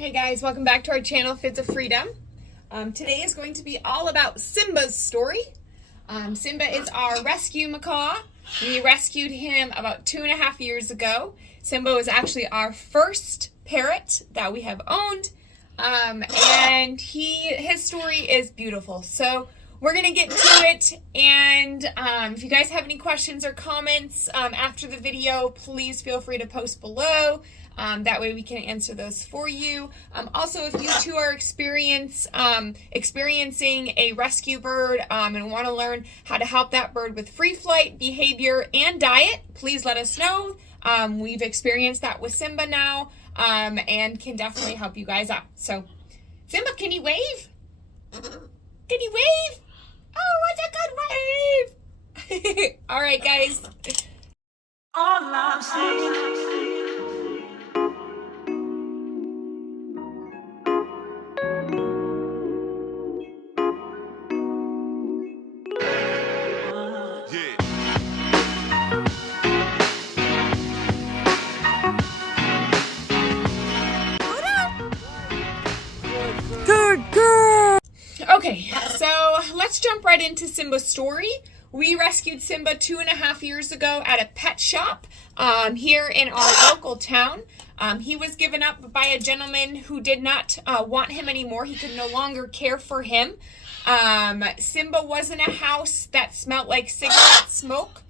Hey guys, welcome back to our channel, Fits of Freedom. Today is going to be all about Simba's story. Simba is our rescue macaw. We rescued him about 2.5 years ago. Simba was actually our first parrot that we have owned, and his story is beautiful. So we're gonna get to it, and if you guys have any questions or comments after the video, please feel free to post below. That way we can answer those for you. Also, if you too are experiencing a rescue bird and want to learn how to help that bird with free flight, behavior, and diet, please let us know. We've experienced that with Simba now and can definitely help you guys out. So, Simba, can you wave? Can you wave? Oh, what's a good wave? All right, guys. All I'm saying. Okay, so let's jump right into Simba's story. We rescued Simba 2.5 years ago at a pet shop here in our local town. He was given up by a gentleman who did not want him anymore. He could no longer care for him. Simba was in a house that smelled like cigarette smoke.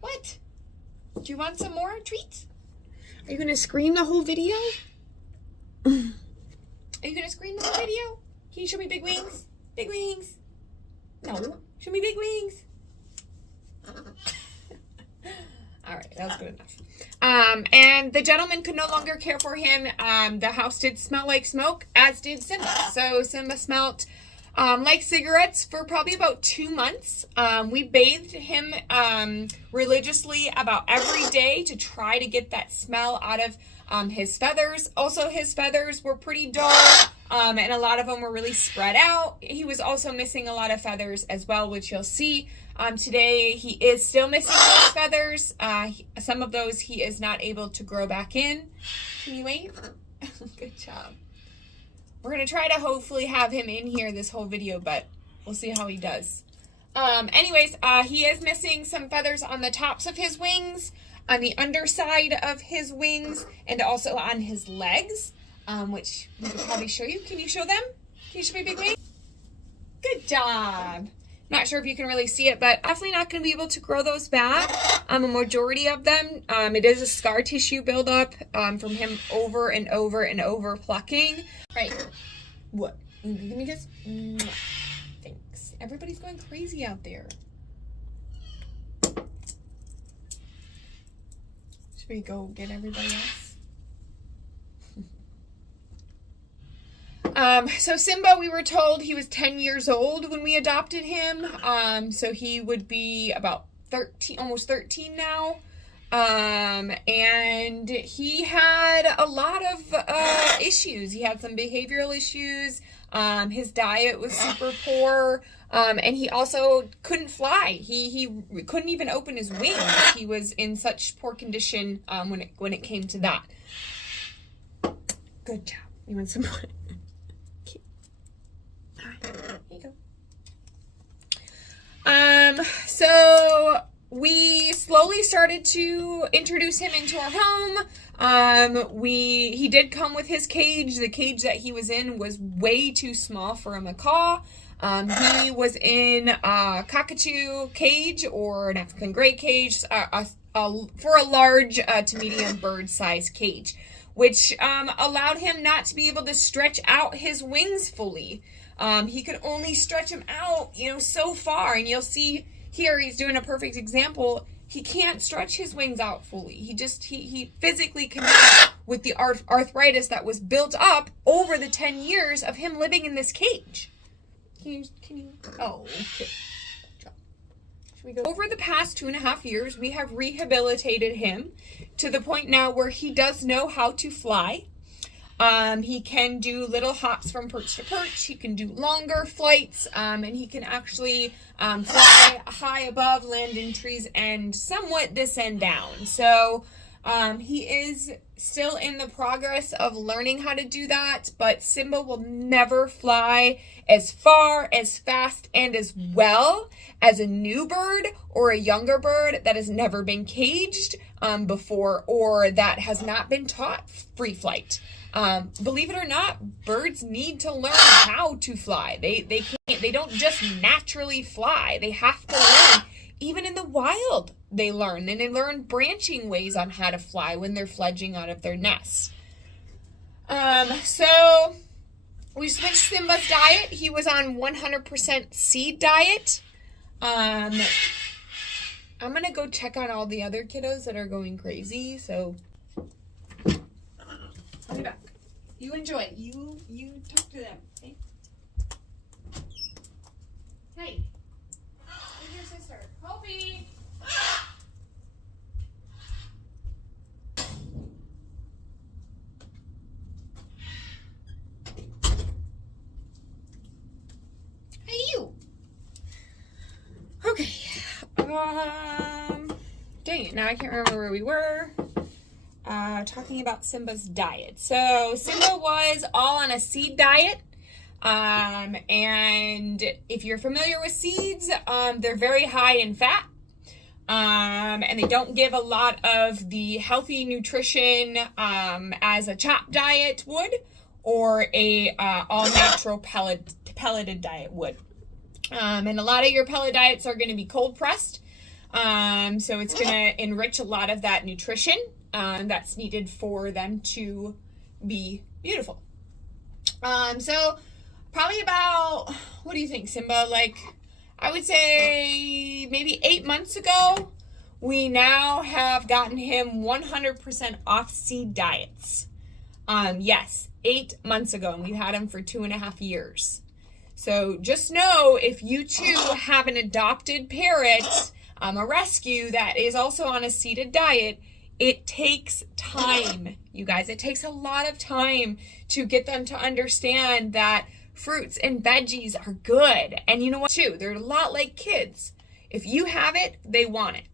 What? Do you want some more treats? Are you going to scream the whole video? Are you going to scream the whole video? Can you show me big wings? Big wings. No. Show me big wings. All right, that was good enough. And the gentleman could no longer care for him. The house did smell like smoke, as did Simba. So Simba smelled like cigarettes for probably about 2 months. We bathed him religiously about every day to try to get that smell out of his feathers. Also, his feathers were pretty dull, and a lot of them were really spread out. He was also missing a lot of feathers as well, which you'll see. Today, he is still missing those feathers. Some of those he is not able to grow back in. Can you wave? Good job. We're going to try to hopefully have him in here this whole video, but we'll see how he does. Anyways, he is missing some feathers on the tops of his wings, on the underside of his wings, and also on his legs, which we could probably show you. Can you show them? Can you show me big wing? Good job. Not sure if you can really see it, but definitely not going to be able to grow those back. A majority of them, it is a scar tissue buildup from him over and over and over plucking. Right. What? Give me this. Thanks. Everybody's going crazy out there. Should we go get everybody else? So Simba, we were told he was 10 years old when we adopted him. So he would be about 13, almost 13 now. And he had a lot of issues. He had some behavioral issues. His diet was super poor. And he also couldn't fly. He couldn't even open his wings. He was in such poor condition when it came to that. Good job. You want some more? Here you go. So we slowly started to introduce him into our home. He did come with his cage. The cage that he was in was way too small for a macaw. He was in a cockatoo cage or an African gray cage for a large to medium bird size cage, which allowed him not to be able to stretch out his wings fully. He could only stretch them out, so far. And you'll see here, he's doing a perfect example. He can't stretch his wings out fully. He physically cannot with the arthritis that was built up over the 10 years of him living in this cage. Can you, oh, okay. Should we go? Over the past 2.5 years, we have rehabilitated him to the point now where he does know how to fly. He can do little hops from perch to perch. He can do longer flights, and he can actually fly high above, land in trees, and somewhat descend down. So He is still in the progress of learning how to do that, but Simba will never fly as far, as fast, and as well as a new bird or a younger bird that has never been caged before, or that has not been taught free flight. Believe it or not, birds need to learn how to fly. They don't just naturally fly. They have to learn. Even in the wild, they learn, and they learn branching ways on how to fly when they're fledging out of their nest. So we switched Simba's diet. He was on 100% seed diet. I'm going to go check on all the other kiddos that are going crazy, so I'll be back. You enjoy it. You talk to them, okay? Hey. Where's your sister? Hopi! Hey, you! Okay. Dang it, now I can't remember where we were. Talking about Simba's diet. So Simba was all on a seed diet. And if you're familiar with seeds, they're very high in fat. And they don't give a lot of the healthy nutrition as a chopped diet would, or a all-natural pelleted diet would. And a lot of your pellet diets are going to be cold pressed. So it's going to enrich a lot of that nutrition that's needed for them to be beautiful. So probably about, what do you think, Simba? Like, I would say maybe 8 months ago, we now have gotten him 100% off seed diets. Yes, 8 months ago, and we've had him for 2.5 years. So just know, if you too have an adopted parrot, a rescue that is also on a seeded diet, it takes time, you guys. It takes a lot of time to get them to understand that fruits and veggies are good. And you know what, too? They're a lot like kids. If you have it, they want it.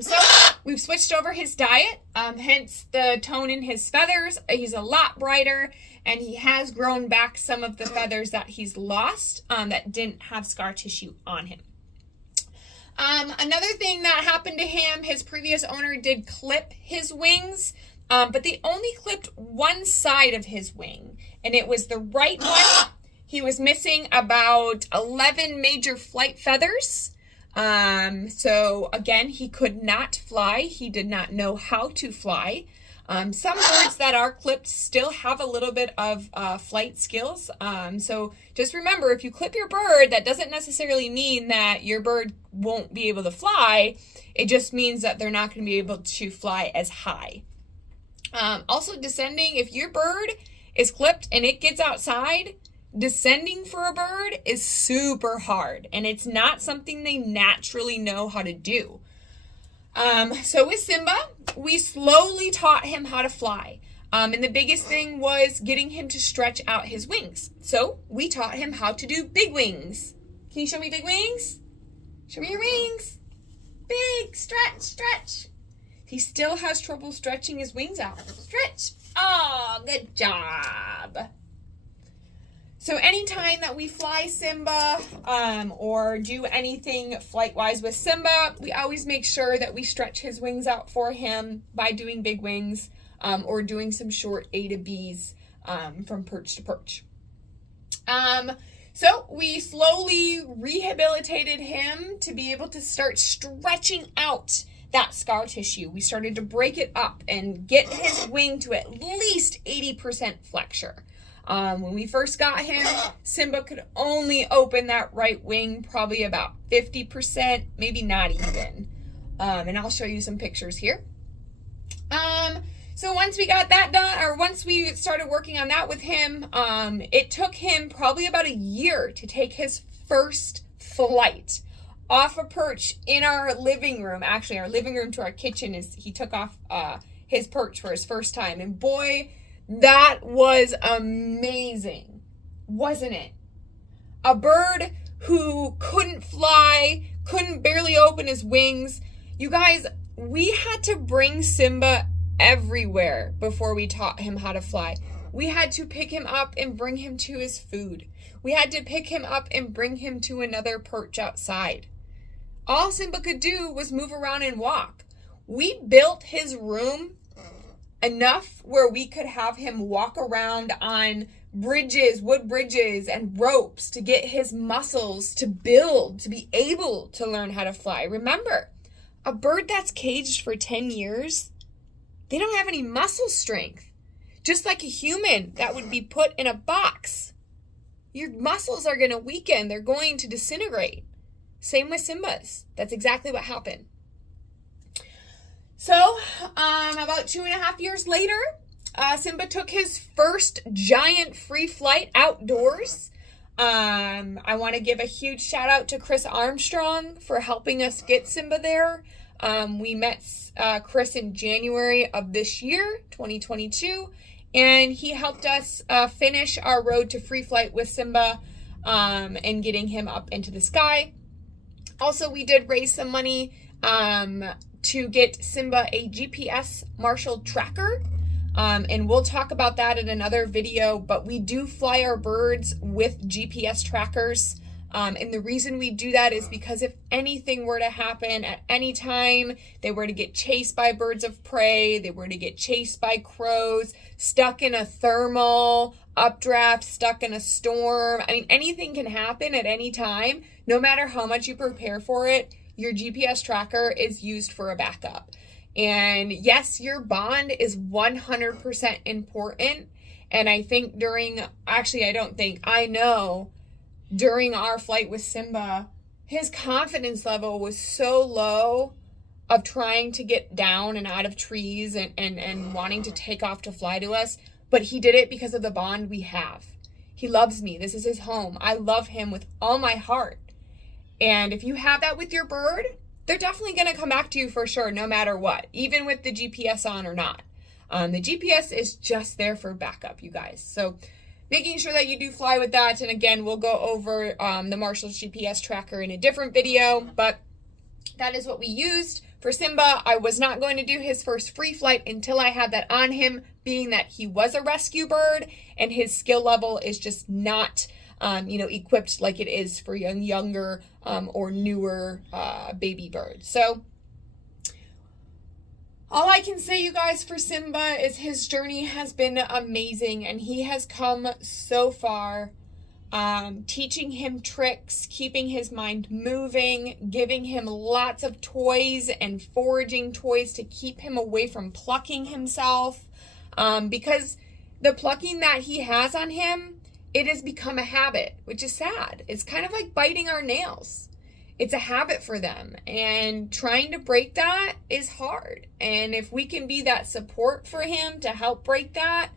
So we've switched over his diet, hence the tone in his feathers. He's a lot brighter, and he has grown back some of the feathers that he's lost that didn't have scar tissue on him. Another thing that happened to him, his previous owner did clip his wings, but they only clipped one side of his wing, and it was the right one. He was missing about 11 major flight feathers. So again, he could not fly. He did not know how to fly. Some birds that are clipped still have a little bit of flight skills. So just remember, if you clip your bird, that doesn't necessarily mean that your bird won't be able to fly. It just means that they're not going to be able to fly as high. Also, descending, if your bird is clipped and it gets outside, descending for a bird is super hard, and it's not something they naturally know how to do. So with Simba, we slowly taught him how to fly. And the biggest thing was getting him to stretch out his wings. So we taught him how to do big wings. Can you show me big wings? Show me your wings. Big, stretch, stretch. He still has trouble stretching his wings out. Stretch. Oh, good job. So anytime that we fly Simba or do anything flight-wise with Simba, we always make sure that we stretch his wings out for him by doing big wings or doing some short A to B's from perch to perch. So we slowly rehabilitated him to be able to start stretching out that scar tissue. We started to break it up and get his wing to at least 80% flexure. When we first got him, Simba could only open that right wing probably about 50%, maybe not even. And I'll show you some pictures here. So once we got that done, or once we started working on that with him, it took him probably about a year to take his first flight off a perch in our living room. Actually, our living room to our kitchen, he took off his perch for his first time. And boy, that was amazing, wasn't it? A bird who couldn't fly, couldn't barely open his wings. You guys, we had to bring Simba everywhere before we taught him how to fly. We had to pick him up and bring him to his food. We had to pick him up and bring him to another perch outside. All Simba could do was move around and walk. We built his room enough where we could have him walk around on bridges, wood bridges, and ropes to get his muscles to build, to be able to learn how to fly. Remember, a bird that's caged for 10 years, they don't have any muscle strength. Just like a human that would be put in a box. Your muscles are going to weaken. They're going to disintegrate. Same with Simbas. That's exactly what happened. So, about 2.5 years later, Simba took his first giant free flight outdoors. I want to give a huge shout out to Chris Armstrong for helping us get Simba there. We met Chris in January of this year, 2022, and he helped us finish our road to free flight with Simba and getting him up into the sky. Also, we did raise some money to get Simba a GPS Marshall tracker. And we'll talk about that in another video, but we do fly our birds with GPS trackers. And the reason we do that is because if anything were to happen at any time, they were to get chased by birds of prey, they were to get chased by crows, stuck in a thermal, updraft, stuck in a storm. I mean, anything can happen at any time. No matter how much you prepare for it, your GPS tracker is used for a backup. And yes, your bond is 100% important. And I think I know during our flight with Simba, his confidence level was so low of trying to get down and out of trees and wanting to take off to fly to us. But he did it because of the bond we have. He loves me. This is his home. I love him with all my heart. And if you have that with your bird, they're definitely going to come back to you for sure, no matter what, even with the GPS on or not. The GPS is just there for backup, you guys. So making sure that you do fly with that. And again, we'll go over the Marshall's GPS tracker in a different video, but that is what we used for Simba. I was not going to do his first free flight until I had that on him, being that he was a rescue bird and his skill level is just not equipped like it is for younger or newer baby birds. So all I can say, you guys, for Simba is his journey has been amazing, and he has come so far, teaching him tricks, keeping his mind moving, giving him lots of toys and foraging toys to keep him away from plucking himself, because the plucking that he has on him, it has become a habit, which is sad. It's kind of like biting our nails. It's a habit for them, and trying to break that is hard. And if we can be that support for him to help break that,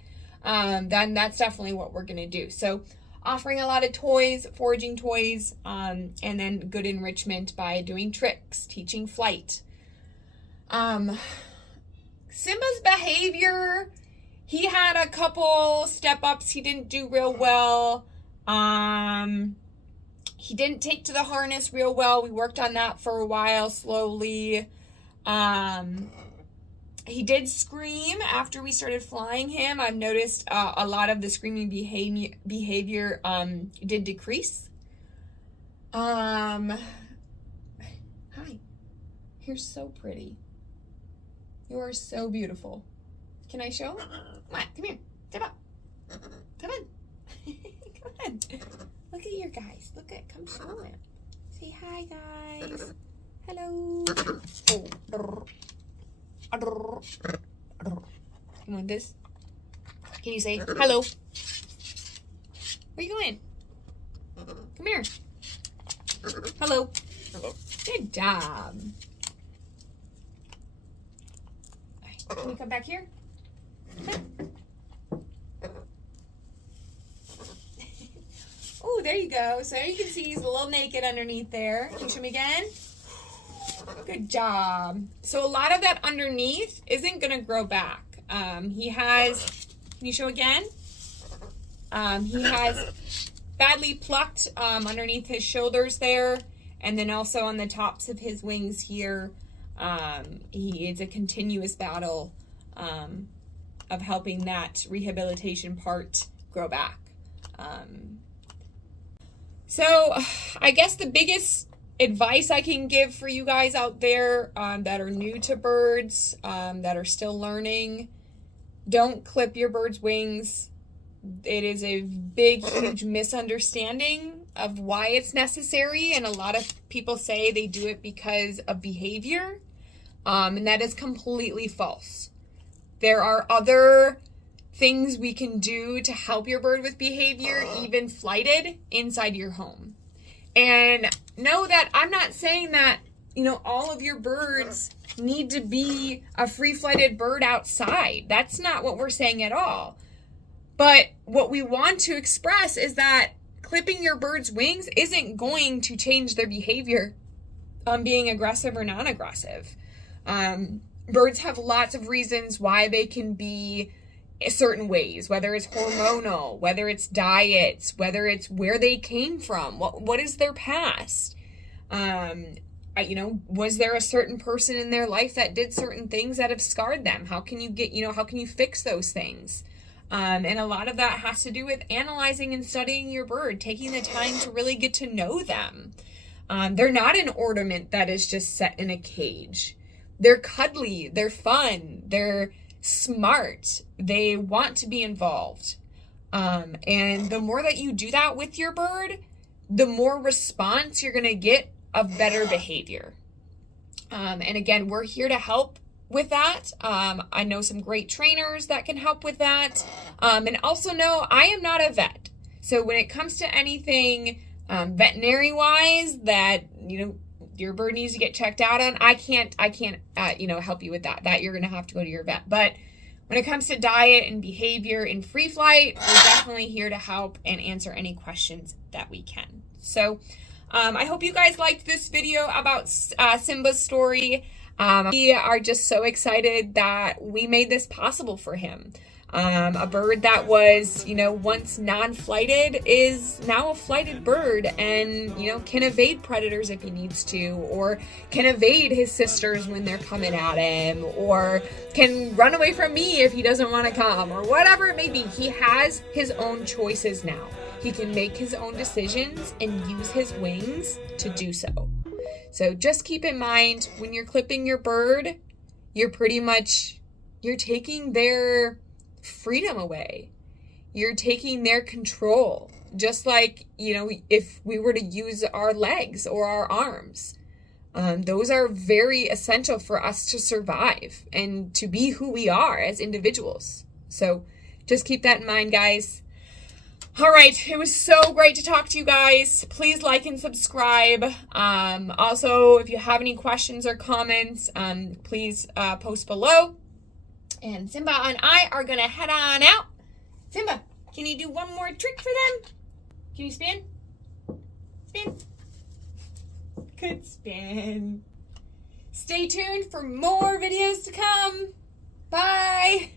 then that's definitely what we're going to do. So offering a lot of toys, foraging toys, and then good enrichment by doing tricks, teaching flight. Simba's behavior, he had a couple step-ups he didn't do real well. He didn't take to the harness real well. We worked on that for a while, slowly. He did scream after we started flying him. I've noticed a lot of the screaming behavior did decrease. Hi. You're so pretty. You are so beautiful. Can I show? Come on, come here. Step up. Come on. Come on. Look at your guys. Come show him. Say hi, guys. Hello. You want this? Can you say hello? Where you going? Come here. Hello. Good job. Can you come back here? Oh, there you go. So you can see he's a little naked underneath there. Can you show me again? Good job. So a lot of that underneath isn't going to grow back. He has, can you show again? He has badly plucked underneath his shoulders there, and then also on the tops of his wings here. It's a continuous battle of helping that rehabilitation part grow back. So I guess the biggest advice I can give for you guys out there that are new to birds, that are still learning, don't clip your bird's wings. It is a big, huge misunderstanding of why it's necessary, and a lot of people say they do it because of behavior, and that is completely false. There are other things we can do to help your bird with behavior, even flighted, inside your home. And know that I'm not saying that, you know, all of your birds need to be a free-flighted bird outside. That's not what we're saying at all. But what we want to express is that clipping your bird's wings isn't going to change their behavior on being aggressive or non-aggressive. Birds have lots of reasons why they can be certain ways, whether it's hormonal, whether it's diets, whether it's where they came from, what is their past. You know, was there a certain person in their life that did certain things that have scarred them? How can you fix those things? And a lot of that has to do with analyzing and studying your bird, taking the time to really get to know them. They're not an ornament that is just set in a cage. They're cuddly, they're fun, they're smart, they want to be involved. And the more that you do that with your bird, the more response you're gonna get of better behavior. And again, we're here to help with that. I know some great trainers that can help with that. And also know I am not a vet. So when it comes to anything veterinary wise that, you know, your bird needs to get checked out on, I can't help you with that. That you're going to have to go to your vet. But when it comes to diet and behavior in free flight, we're definitely here to help and answer any questions that we can. So I hope you guys liked this video about Simba's story. We are just so excited that we made this possible for him. A bird that was, you know, once non-flighted is now a flighted bird, and, you know, can evade predators if he needs to, or can evade his sisters when they're coming at him, or can run away from me if he doesn't want to come, or whatever it may be. He has his own choices now. He can make his own decisions and use his wings to do so. So just keep in mind, when you're clipping your bird, you're taking their freedom away. You're taking their control. Just like, you know, if we were to use our legs or our arms, those are very essential for us to survive and to be who we are as individuals. So just keep that in mind, guys. All right, it was so great to talk to you guys. Please like and subscribe. Also, if you have any questions or comments, please post below. And Simba and I are going to head on out. Simba, can you do one more trick for them? Can you spin? Spin. Good spin. Stay tuned for more videos to come. Bye.